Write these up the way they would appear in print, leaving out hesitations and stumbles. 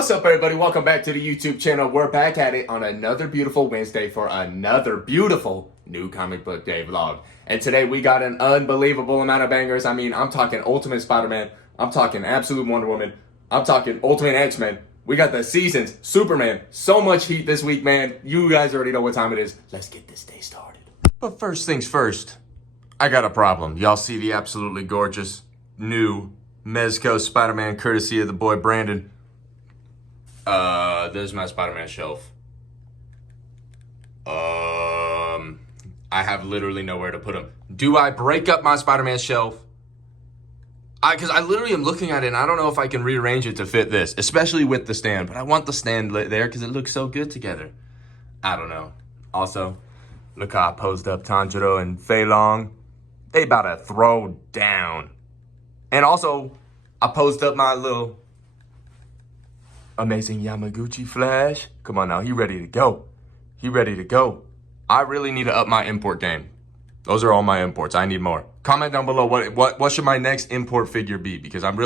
What's up, everybody? Welcome back to the YouTube channel. We're back at it on another beautiful Wednesday for another beautiful new comic book day vlog. And today we got an unbelievable amount of bangers. I mean, I'm talking Ultimate Spider-Man. I'm talking Absolute Wonder Woman. I'm talking Ultimate X-Men. We got the seasons, Superman. So much heat this week, man. You guys already know what time it is. Let's get this day started. But first things first, I got a problem. Y'all see the absolutely gorgeous new Mezco Spider-Man courtesy of the boy Brandon. There's my Spider-Man shelf. I have literally nowhere to put them. Do I break up my Spider-Man shelf? Because I literally am looking at it and I don't know if I can rearrange it to fit this, especially with the stand. But I want the stand there because it looks so good together. I don't know. Also, look how I posed up Tanjiro and Fei Long. They about to throw down. And also, I posed up my little amazing Yamaguchi Flash. Come on now, he ready to go. He ready to go. I really need to up my import game. Those are all my imports. I need more. Comment down below what should my next import figure be, because I'm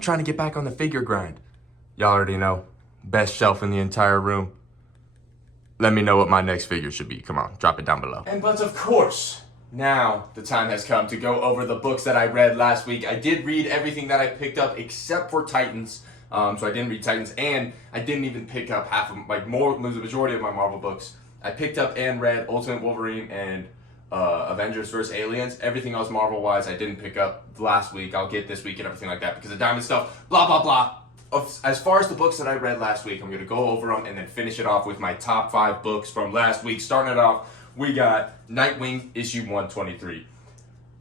trying to get back on the figure grind. Y'all already know. Best shelf in the entire room. Let me know what my next figure should be. Come on, drop it down below. But of course, now the time has come to go over the books that I read last week. I did read everything that I picked up except for Titans. So I didn't read Titans, and I didn't even pick up the majority of my Marvel books. I picked up and read Ultimate Wolverine and Avengers vs. Aliens. Everything else Marvel-wise I didn't pick up last week. I'll get this week and everything like that because of Diamond stuff, blah, blah, blah. As far as the books that I read last week, I'm going to go over them and then finish it off with my top 5 books from last week. Starting it off, we got Nightwing issue 123.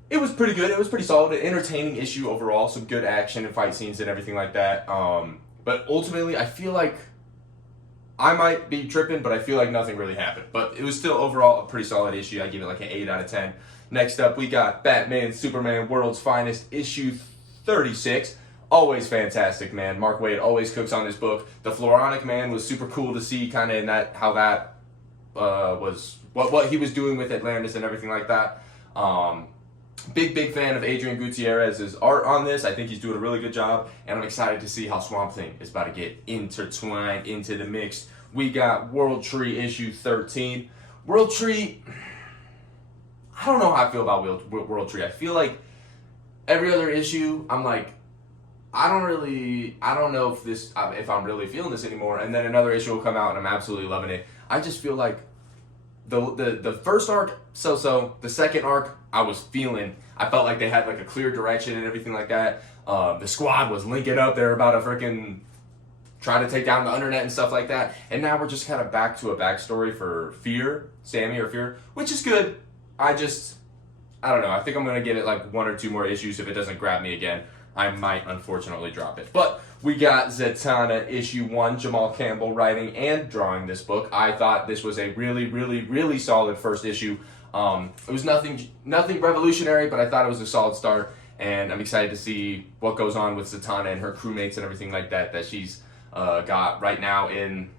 It was pretty good. It was pretty solid. An entertaining issue overall. Some good action and fight scenes and everything like that. But ultimately, I feel like I might be tripping, but I feel like nothing really happened. But it was still overall a pretty solid issue. I give it like an 8 out of 10. Next up, we got Batman, Superman, World's Finest, issue 36. Always fantastic, man. Mark Waid always cooks on this book. The Floronic Man was super cool to see kind of in that, how that was, what he was doing with Atlantis and everything like that. Big fan of Adrian Gutierrez's art on this. I think he's doing a really good job, and I'm excited to see how Swamp Thing is about to get intertwined into the mix. We got World Tree issue 13. World Tree, I don't know how I feel about World Tree. I feel like every other issue, I'm like, I don't know if I'm really feeling this anymore. And then another issue will come out, and I'm absolutely loving it. I just feel like the first arc, so the second arc, I felt like they had like a clear direction and everything like that. The squad was linking up. They're about to freaking try to take down the internet and stuff like that. And now we're just kind of back to a backstory for Sammy, which is good. I don't know. I think I'm going to give it like 1 or 2 more issues. If it doesn't grab me again, I might unfortunately drop it. But we got Zatanna issue 1, Jamal Campbell writing and drawing this book. I thought this was a really solid first issue. It was nothing revolutionary, but I thought it was a solid start, and I'm excited to see what goes on with Zatanna and her crewmates and everything like that she's got right now in,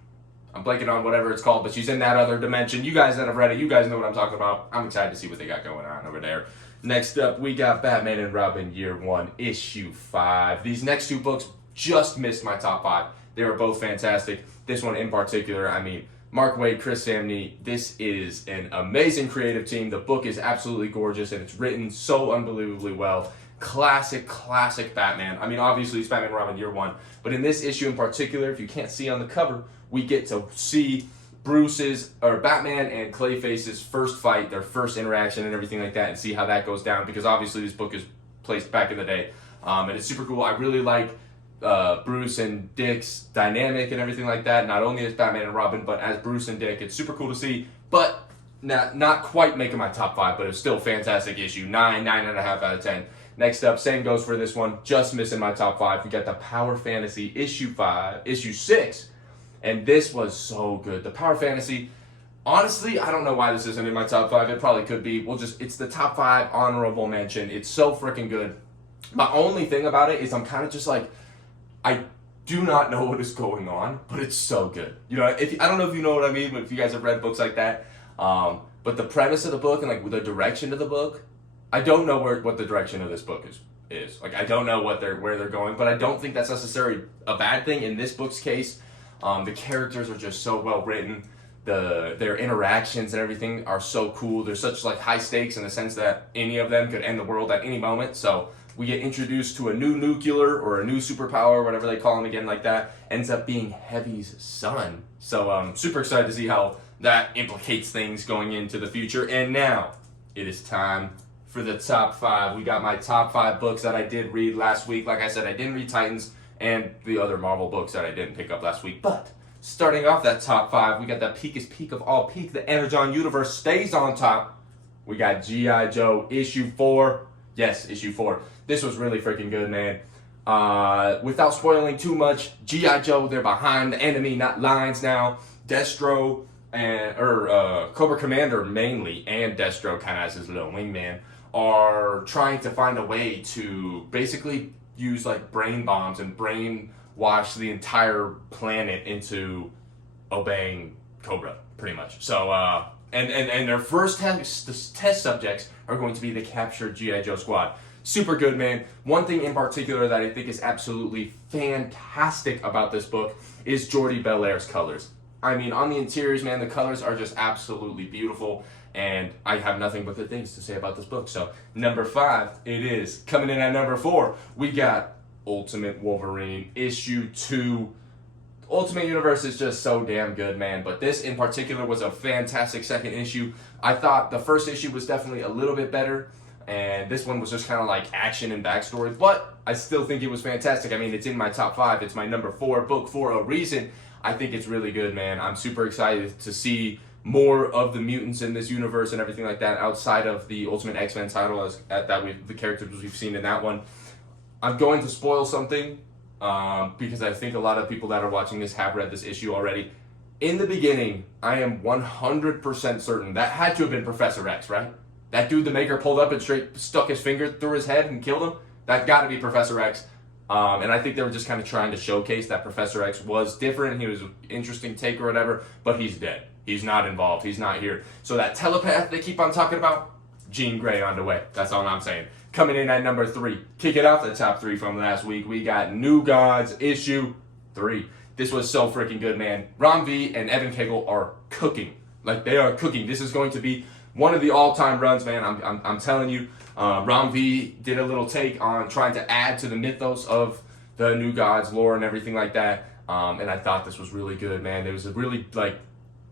I'm blanking on whatever it's called, but she's in that other dimension. You guys that have read it, you guys know what I'm talking about. I'm excited to see what they got going on over there. Next up, we got Batman and Robin Year 1, issue 5. These next 2 books just missed my top 5. They were both fantastic. This one in particular, I mean, Mark Waid, Chris Samney, this is an amazing creative team. The book is absolutely gorgeous, and it's written so unbelievably well. Classic Batman. I mean, obviously, it's Batman and Robin Year 1, but in this issue in particular, if you can't see on the cover, we get to see Batman and Clayface's first fight, their first interaction and everything like that, and see how that goes down, because obviously this book is placed back in the day, and it's super cool. I really like Bruce and Dick's dynamic and everything like that, not only as Batman and Robin, but as Bruce and Dick. It's super cool to see, but not quite making my top 5, but it's still a fantastic issue. 9.5 out of 10. Next up, same goes for this one, just missing my top 5. We got the Power Fantasy issue 6, and this was so good. The Power Fantasy, honestly, I don't know why this isn't in my top 5. It probably could be. It's the top 5 honorable mention. It's so freaking good. My only thing about it is I'm kind of just like, I do not know what is going on, but it's so good. You know, I don't know if you know what I mean, but if you guys have read books like that, but the premise of the book and like the direction of the book, I don't know what the direction of this book is. Like, I don't know where they're going, but I don't think that's necessarily a bad thing in this book's case. The characters are just so well written. Their interactions and everything are so cool. There's such like high stakes in the sense that any of them could end the world at any moment. So we get introduced to a new nuclear or a new superpower, whatever they call him again, like that. Ends up being Heavy's son. So super excited to see how that implicates things going into the future. And now it is time for the top 5. We got my top 5 books that I did read last week. Like I said, I didn't read Titans and the other Marvel books that I didn't pick up last week. But starting off that top 5, we got the peakest peak of all peak. The Energon universe stays on top. We got G.I. Joe issue 4. Yes, issue 4. This was really freaking good, man. Without spoiling too much, G.I. Joe, they're behind the enemy, not lines now. Destro and Cobra Commander mainly, and Destro kind of as his little wingman, are trying to find a way to basically use like brain bombs and brainwash the entire planet into obeying Cobra, pretty much. So, and their first test subjects are going to be the captured G.I. Joe squad. Super good, man. One thing in particular that I think is absolutely fantastic about this book is Jordi Belair's colors. I mean, on the interiors, man, the colors are just absolutely beautiful, and I have nothing but good things to say about this book. So, number 5, it is. Coming in at number 4, we got Ultimate Wolverine, issue 2. Ultimate Universe is just so damn good, man, but this in particular was a fantastic second issue. I thought the first issue was definitely a little bit better, and this one was just kind of like action and backstory, but I still think it was fantastic. I mean, it's in my top 5. It's my number 4 book for a reason. I think it's really good, man. I'm super excited to see more of the mutants in this universe and everything like that outside of the Ultimate X-Men title, the characters we've seen in that one. I'm going to spoil something because I think a lot of people that are watching this have read this issue already. In the beginning, I am 100% certain that had to have been Professor X, right? That dude the Maker pulled up and straight stuck his finger through his head and killed him? That got to be Professor X. And I think they were just kind of trying to showcase that Professor X was different. He was an interesting take or whatever, but he's dead. He's not involved. He's not here. So that telepath they keep on talking about, Jean Grey on the way. That's all I'm saying. Coming in at number 3, kicking off the top 3 from last week, we got New Gods issue 3. This was so freaking good, man. Ram V and Evan Cagle are cooking. Like, they are cooking. This is going to be one of the all-time runs, man. I'm telling you. Ram V did a little take on trying to add to the mythos of the New Gods lore and everything like that. And I thought this was really good, man. It was a really like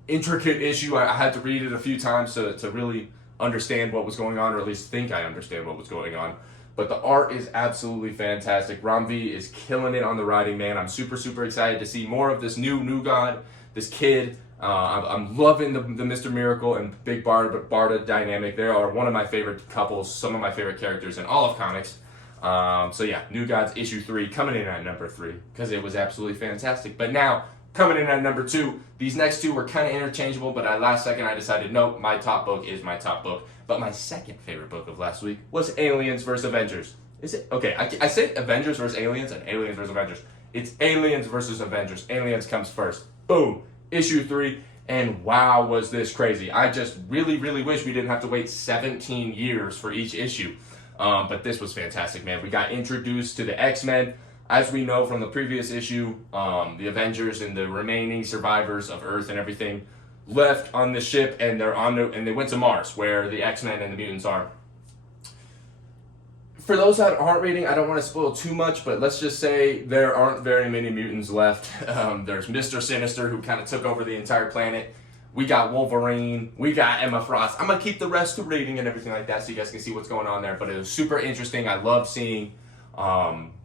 intricate issue. I had to read it a few times to really understand what was going on, or at least think I understand what was going on. But the art is absolutely fantastic. Ram V is killing it on the writing, man. I'm super, super excited to see more of this new God, this kid. I'm loving the Mr. Miracle and Big Barda dynamic. They are one of my favorite couples, some of my favorite characters in all of comics. So yeah, New Gods issue 3 coming in at number 3 because it was absolutely fantastic. But now, coming in at number 2, these next two were kind of interchangeable, but at last second I decided, nope, my top book is my top book. But my second favorite book of last week was Aliens vs. Avengers. Is it? Okay, I say Avengers vs. Aliens and Aliens vs. Avengers. It's Aliens vs. Avengers. Aliens comes first. Boom. Issue 3, and wow, was this crazy. I just really, really wish we didn't have to wait 17 years for each issue. But this was fantastic, man. We got introduced to the X-Men. As we know from the previous issue, the Avengers and the remaining survivors of Earth and everything left on the ship, and they went to Mars, where the X-Men and the mutants are. For those that aren't reading, I don't want to spoil too much, but let's just say there aren't very many mutants left. There's Mr. Sinister, who kind of took over the entire planet. We got Wolverine. We got Emma Frost. I'm going to keep the rest to reading and everything like that so you guys can see what's going on there. But it was super interesting. I love seeing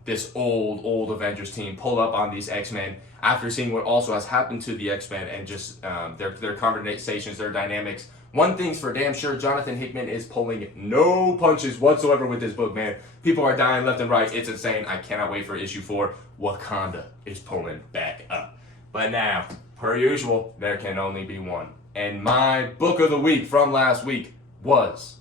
this old Avengers team pull up on these X-Men after seeing what also has happened to the X-Men and just their conversations, their dynamics. One thing's for damn sure, Jonathan Hickman is pulling no punches whatsoever with this book, man. People are dying left and right. It's insane. I cannot wait for issue 4. Wakanda is pulling back up. But now, per usual, there can only be one. And my book of the week from last week was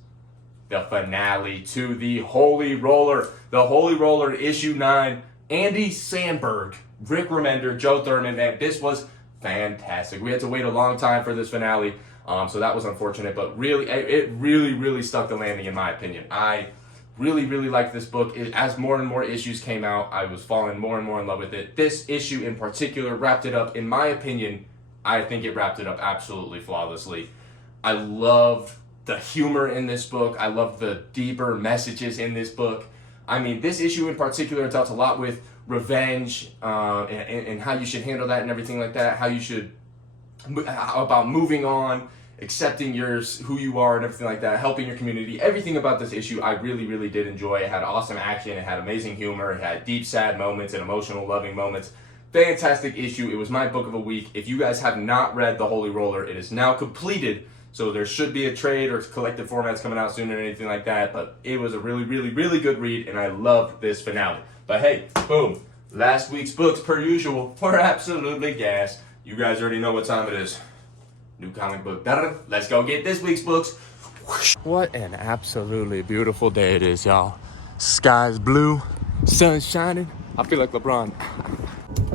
the finale to The Holy Roller. The Holy Roller, issue 9. Andy Samberg, Rick Remender, Joe Thurman, man, this was fantastic. We had to wait a long time for this finale. So that was unfortunate, but really, it really stuck the landing in my opinion. I Really, really liked this book. As more and more issues came out, I was falling more and more in love with it. This issue in particular wrapped it up, in my opinion, I think it wrapped it up absolutely flawlessly. I loved the humor in this book. I loved the deeper messages in this book. I mean, this issue in particular dealt a lot with revenge and how you should handle that and everything like that, how you should, about moving on, accepting who you are and everything like that, helping your community. Everything about this issue I really, really did enjoy. It had awesome action, it had amazing humor, it had deep, sad moments and emotional, loving moments. Fantastic issue. It was my book of the week. If you guys have not read The Holy Roller, it is now completed, so there should be a trade or collected formats coming out soon or anything like that, but it was a really, really, really good read, and I loved this finale. But hey, boom, last week's books, per usual, were absolutely gas. You guys already know what time it is. New comic book. Let's go get this week's books. What an absolutely beautiful day it is, y'all. Sky's blue, sun's shining. I feel like LeBron.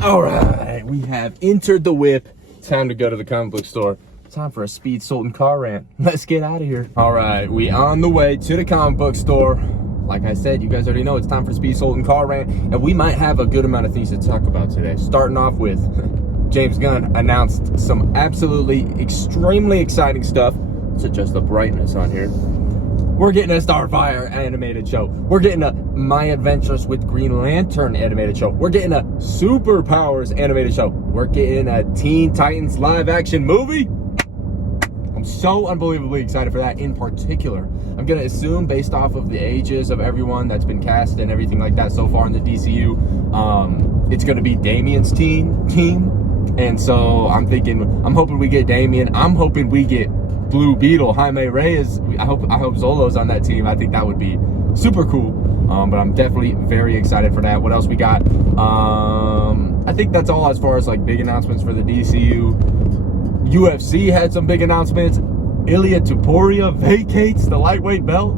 All right, we have entered the whip. Time to go to the comic book store. Time for a Speed, Salt, and Car rant. Let's get out of here. All right, we on the way to the comic book store. Like I said, you guys already know it's time for Speed, Salt, and Car rant, and we might have a good amount of things to talk about today. Starting off with James Gunn announced some absolutely extremely exciting stuff. Let's adjust the brightness on here. We're getting a Starfire animated show. We're getting a My Adventures with Green Lantern animated show. We're getting a Superpowers animated show. We're getting a Teen Titans live action movie. I'm so unbelievably excited for that in particular. I'm going to assume, based off of the ages of everyone that's been cast and everything like that so far in the DCU, it's going to be Damian's team. And so I'm hoping we get Damian. I'm hoping we get Blue Beetle, Jaime Reyes. I hope Zolo's on that team. I think that would be super cool. But I'm definitely very excited for that. What else we got? I think that's all as far as like big announcements for the DCU. UFC had some big announcements. Ilya Tuporia vacates the lightweight belt,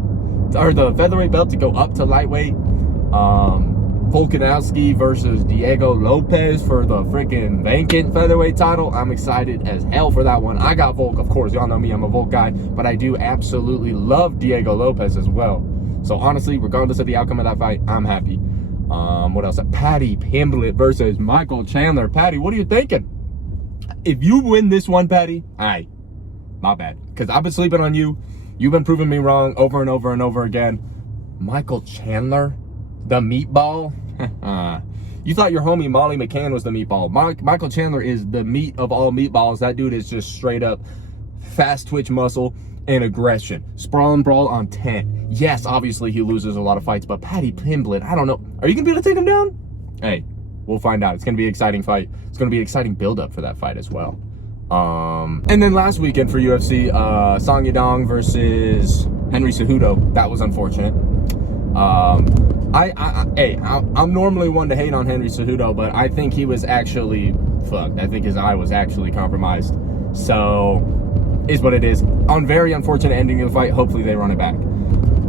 or the featherweight belt, to go up to lightweight. Volkanovski versus Diego Lopez for the freaking vacant featherweight title. I'm excited as hell for that one. I got Volk, of course. Y'all know me, I'm a Volk guy, but I do absolutely love Diego Lopez as well. So honestly, regardless of the outcome of that fight, I'm happy. What else? Paddy Pimblett versus Michael Chandler. Paddy, what are you thinking? If you win this one, Paddy, aye, my bad. Because I've been sleeping on you. You've been proving me wrong over and over and over again. Michael Chandler, the meatball. You thought your homie Molly McCann was the meatball. Michael Chandler is the meat of all meatballs. That dude is just straight up fast twitch muscle and aggression. Sprawl and brawl on 10. Yes, obviously he loses a lot of fights, but Paddy Pimblett, I don't know. Are you going to be able to take him down? Hey, we'll find out. It's going to be an exciting fight. It's going to be an exciting build-up for that fight as well. And then last weekend for UFC, Song Yadong versus Henry Cejudo. That was unfortunate. I'm normally one to hate on Henry Cejudo, but I think he was actually fucked. I think his eye was actually compromised. So, is what it is. On very unfortunate ending to the fight. Hopefully they run it back.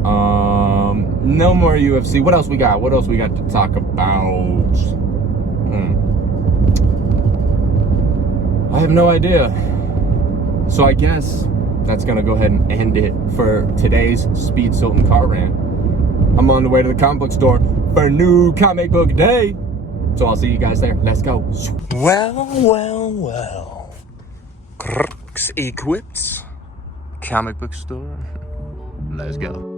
No more UFC. What else we got? What else we got to talk about? I have no idea. So I guess that's gonna go ahead and end it for today's Speed, Salt, and Car rant. I'm on the way to the comic book store for New Comic Book Day. So I'll see you guys there. Let's go. Well. Crooks equipped. Comic book store. Let's go.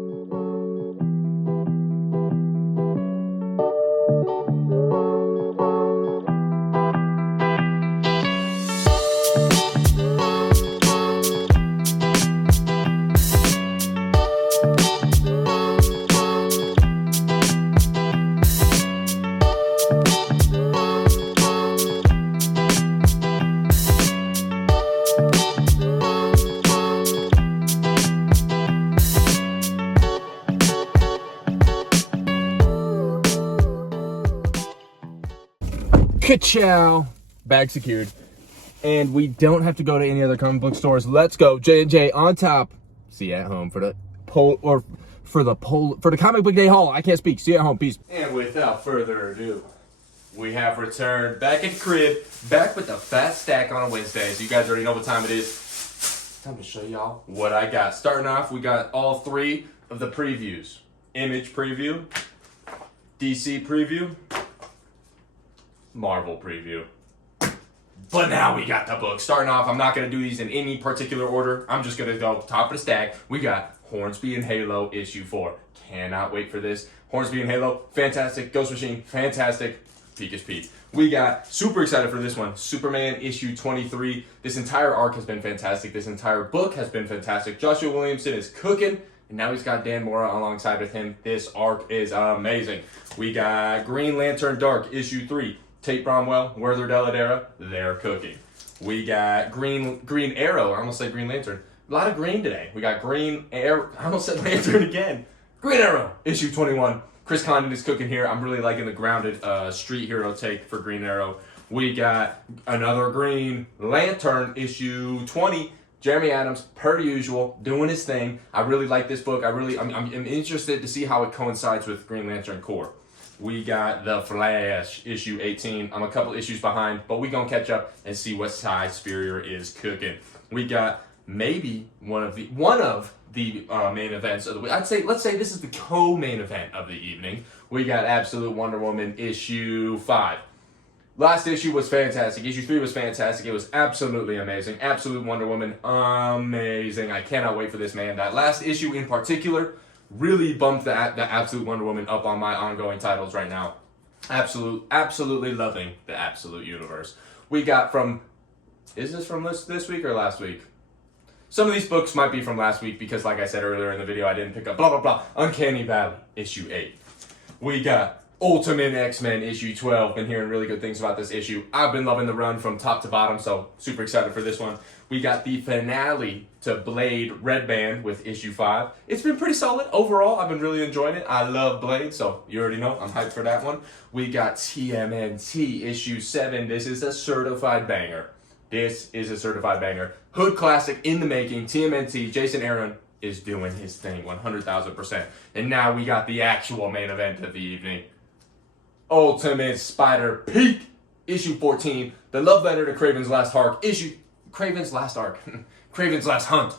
Ka-chow. Bag secured. And we don't have to go to any other comic book stores. Let's go. J&J on top. See you at home for the for the comic book day haul. I can't speak. See you at home. Peace. And without further ado, we have returned back at the crib, back with the fat stack on Wednesdays. You guys already know what time it is. It's time to show y'all what I got. Starting off, we got all three of the previews Image preview, DC preview, Marvel preview. But now we got the book. Starting off, I'm not going to do these in any particular order. I'm just going to go top of the stack. We got Hornsby and Halo issue 4. Cannot wait for this. Hornsby and Halo, fantastic. Ghost Machine, fantastic. Peak is peak. We got super excited for this one. Superman issue 23. This entire arc has been fantastic. This entire book has been fantastic. Joshua Williamson is cooking. And now he's got Dan Mora alongside with him. This arc is amazing. We got Green Lantern Dark issue 3. Tate Bromwell, Werther Dell'Edera, they're cooking. We got Green Arrow. I almost said Green Lantern. A lot of green today. We got Green Arrow. I almost said Lantern again. Green Arrow, issue 21. Chris Condon is cooking here. I'm really liking the grounded street hero take for Green Arrow. We got another Green Lantern, issue 20. Jeremy Adams, per usual, doing his thing. I really like this book. I'm interested to see how it coincides with Green Lantern Corps. We got The Flash, issue 18. I'm a couple issues behind, but we gonna catch up and see what side Spurrier is cooking. We got maybe one of the main events of the week. Let's say this is the co-main event of the evening. We got Absolute Wonder Woman, issue 5. Last issue was fantastic. Issue 3 was fantastic. It was absolutely amazing. Absolute Wonder Woman, amazing. I cannot wait for this, man. That last issue in particular really bumped the Absolute Wonder Woman up on my ongoing titles right now. Absolutely loving the Absolute Universe. We got from, is this from this week or last week? Some of these books might be from last week because, like I said earlier in the video, I didn't pick up blah, blah, blah. Uncanny Valley, issue 8. We got Ultimate X-Men, issue 12. Been hearing really good things about this issue. I've been loving the run from top to bottom, so super excited for this one. We got the finale to Blade Red Band with issue 5. It's been pretty solid overall. I've been really enjoying it. I love Blade, so you already know I'm hyped for that one. We got TMNT issue 7. This is a certified banger. This is a certified banger. Hood classic in the making. TMNT, Jason Aaron is doing his thing 100,000%. And now we got the actual main event of the evening. Ultimate Spider Peak, issue 14. The love letter to Kraven's Last Arc, Kraven's Last Hunt,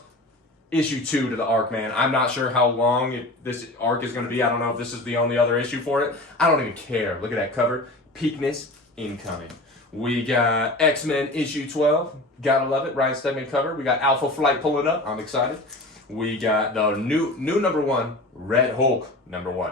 issue 2 to the arc, man. I'm not sure how long this arc is going to be. I don't know if this is the only other issue for it. I don't even care. Look at that cover. Peakness incoming. We got X-Men issue 12. Gotta love it. Ryan Stegman cover. We got Alpha Flight pulling up. I'm excited. We got the new number 1, Red Hulk number 1.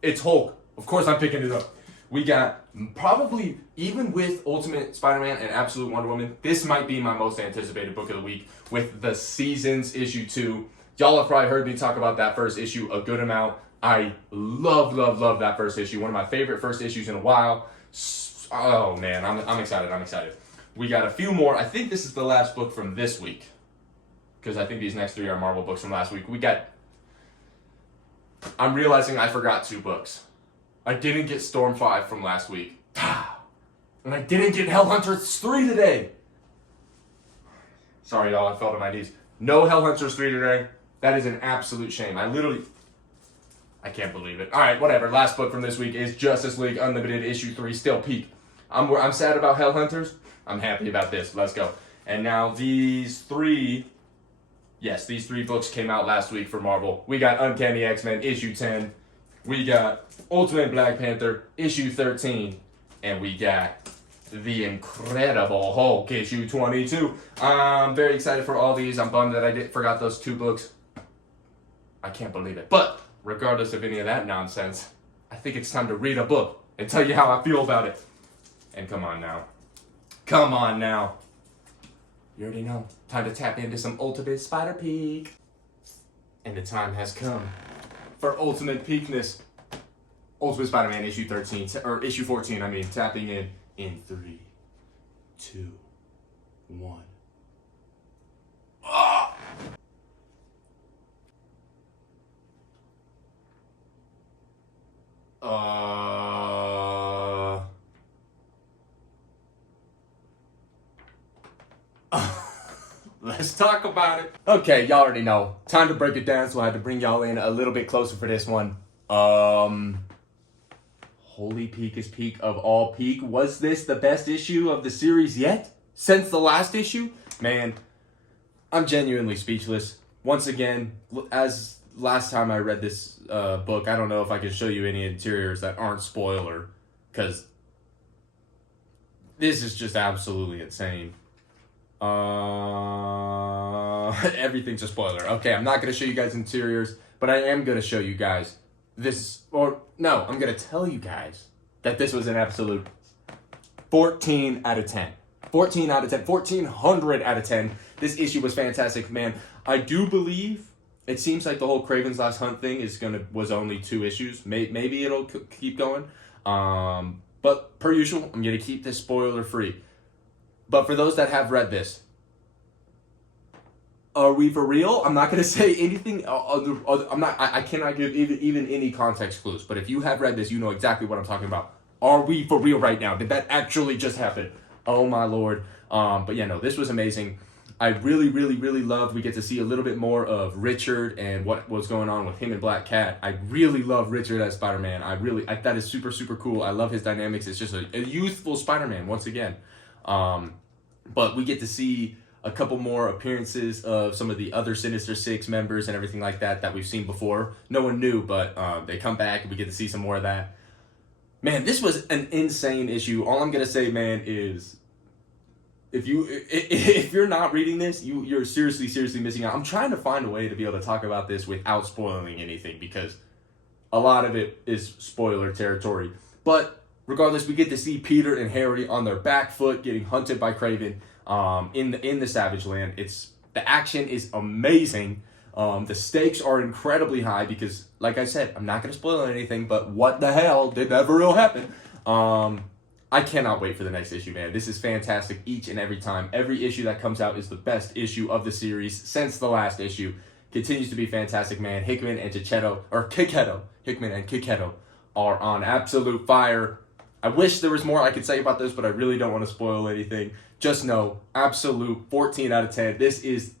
It's Hulk. Of course I'm picking it up. We got probably, even with Ultimate Spider-Man and Absolute Wonder Woman, this might be my most anticipated book of the week with the Seasons issue 2. Y'all have probably heard me talk about that first issue a good amount. I love that first issue. One of my favorite first issues in a while. Oh man, I'm excited. We got a few more. I think this is the last book from this week, because I think these next 3 are Marvel books from last week. I'm realizing I forgot 2 books. I didn't get Storm 5 from last week. And I didn't get Hellhunters 3 today. Sorry, y'all, I fell to my knees. No Hellhunters 3 today. That is an absolute shame. I can't believe it. All right, whatever. Last book from this week is Justice League Unlimited issue 3, still peak. I'm sad about Hellhunters. I'm happy about this. Let's go. And now these 3 books came out last week for Marvel. We got Uncanny X-Men issue 10. We got Ultimate Black Panther, issue 13. And we got The Incredible Hulk, issue 22. I'm very excited for all these. I'm bummed that I forgot those 2 books. I can't believe it. But regardless of any of that nonsense, I think it's time to read a book and tell you how I feel about it. And come on now. You already know. Time to tap into some Ultimate Spider Peak. And the time has come for Ultimate Peakness. Ultimate Spider-Man issue 13, or issue 14, tapping in 3, 2, 1. Ah! Let's talk about it. Okay, y'all already know. Time to break it down, so I had to bring y'all in a little bit closer for this one. Holy peak is peak of all peak. Was this the best issue of the series yet? Since the last issue? Man, I'm genuinely speechless. Once again, as last time I read this book, I don't know if I can show you any interiors that aren't spoiler, because this is just absolutely insane. Everything's a spoiler. Okay, I'm not going to show you guys interiors, but I am going to show you guys this, or no, I'm going to tell you guys that this was an absolute 14 out of 10. 14 out of 10. 1400 out of 10. This issue was fantastic, man. I do believe it seems like the whole Kraven's Last Hunt thing was only 2 issues. Maybe it'll keep going. But per usual, I'm going to keep this spoiler free. But for those that have read this, are we for real? I'm not going to say anything. I cannot give even any context clues. But if you have read this, you know exactly what I'm talking about. Are we for real right now? Did that actually just happen? Oh my Lord. But yeah, no, this was amazing. I really, really, really loved. We get to see a little bit more of Richard and what was going on with him and Black Cat. I really love Richard as Spider-Man. That is super, super cool. I love his dynamics. It's just a youthful Spider-Man once again. But we get to see a couple more appearances of some of the other Sinister Six members and everything like that we've seen before. No one knew, but they come back and we get to see some more of that. Man, this was an insane issue. All I'm gonna say, man, is if you're not reading this, you're seriously missing out. I'm trying to find a way to be able to talk about this without spoiling anything, because a lot of it is spoiler territory. But regardless, we get to see Peter and Harry on their back foot getting hunted by Kraven in the Savage Land. The action is amazing. The stakes are incredibly high because, like I said, I'm not going to spoil anything, but what the hell did never really happen? I cannot wait for the next issue, man. This is fantastic each and every time. Every issue that comes out is the best issue of the series since the last issue. Continues to be fantastic, man. Hickman and Kiketo are on absolute fire. I wish there was more I could say about this, but I really don't want to spoil anything. Just know, absolute 14 out of 10. This is,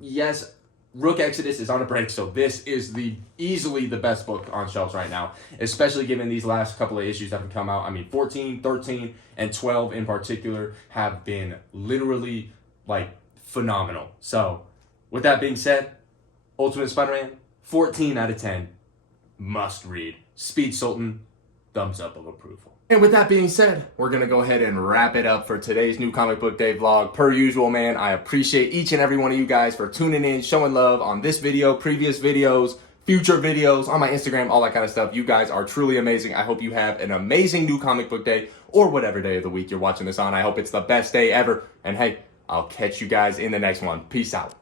yes, Rook Exodus is on a break, so this is easily the best book on shelves right now, especially given these last couple of issues that have come out. I mean, 14, 13, and 12 in particular have been literally, phenomenal. So, with that being said, Ultimate Spider-Man, 14 out of 10. Must read. Speed Sultan, thumbs up of approval. And with that being said, we're going to go ahead and wrap it up for today's New Comic Book Day vlog. Per usual, man, I appreciate each and every one of you guys for tuning in, showing love on this video, previous videos, future videos, on my Instagram, all that kind of stuff. You guys are truly amazing. I hope you have an amazing New Comic Book Day, or whatever day of the week you're watching this on. I hope it's the best day ever. And hey, I'll catch you guys in the next one. Peace out.